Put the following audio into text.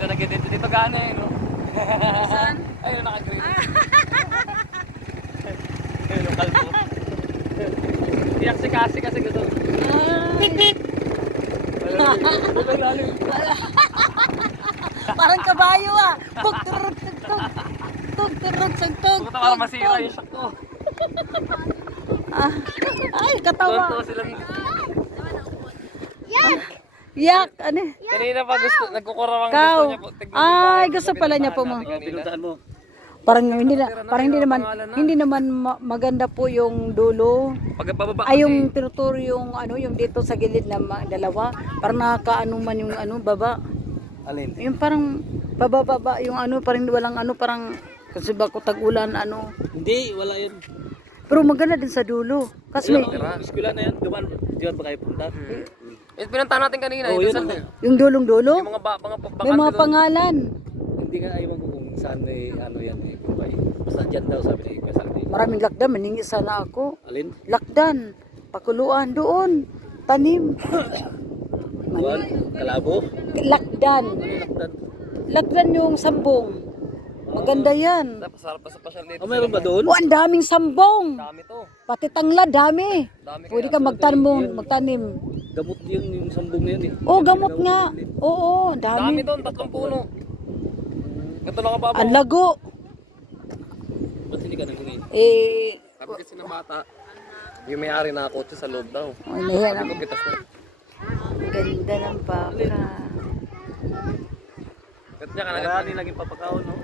Dito nag-edit. Dito gana eh, no? Saan? Ayun, naka-green. Ayun, yung kalbo. Iyak si Cassie kasi gusto. Ay. Walang lalim. Parang kabayo ah. Tug, turug, tug, tug. Tug, turug, tug, tug. Puta para masira yung shock ko. Ah. Ay, katawa. Tonto silang... Yak, ano? Kanina pa gusto, nagkukurawang Ikaw. gusto niya po. Tignan mo Ay, tayo, gusto pala niya po mo. pinuntahan mo. Parang hindi naman maganda po yung dulo. Pagpababa Ay, kasi. yung tinuturo yung ano, yung dito sa gilid na dalawa, parang nakakaano man yung ano, baba. Alin? Yung parang baba, yung ano, parang walang ano, parang kasi bako tag-ulan, ano. Hindi, wala yun. Pero maganda din sa dulo. Kasi may, Eskwela na yan, diyan ba kayo punta? Pinuntahan natin kanina, oh, yun. yung dulong-dulo, Yung mga may mga pangalan. Hindi nga ayaw ko kung saan eh, ano yan eh, kumbay. Basta dyan daw sabi ni Kuya Saldi. Maraming lakdan, maningi sana ako. Alin? Lakdan, pakuluan doon, tanim. Buwan? Kalabo? Lakdan. Lakdan. Lakdan yung sambong. Maganda yan. Pasarap pa sa pasyal dito. Oh, mayroon ba doon? Oh, ang daming sambong. Dami to. Pati tanglad, dami. Dami Pwede kaya. ka magtanim. Gamot yun, yung sambong na yun eh. Oh, gamot nga. Oo, Dami dami. doon, 3 puno. Ito lang ang babaw. Ang lago. Ba't hindi ka nangyay? Eh, Sabi kasi ng bata, yung may-ari na kotse sa loob daw. oh, nahiyan Sabi ako. ko, bitas na. Ganda ng baka. Ba't niya ka Kaya nilaging papakaon, no?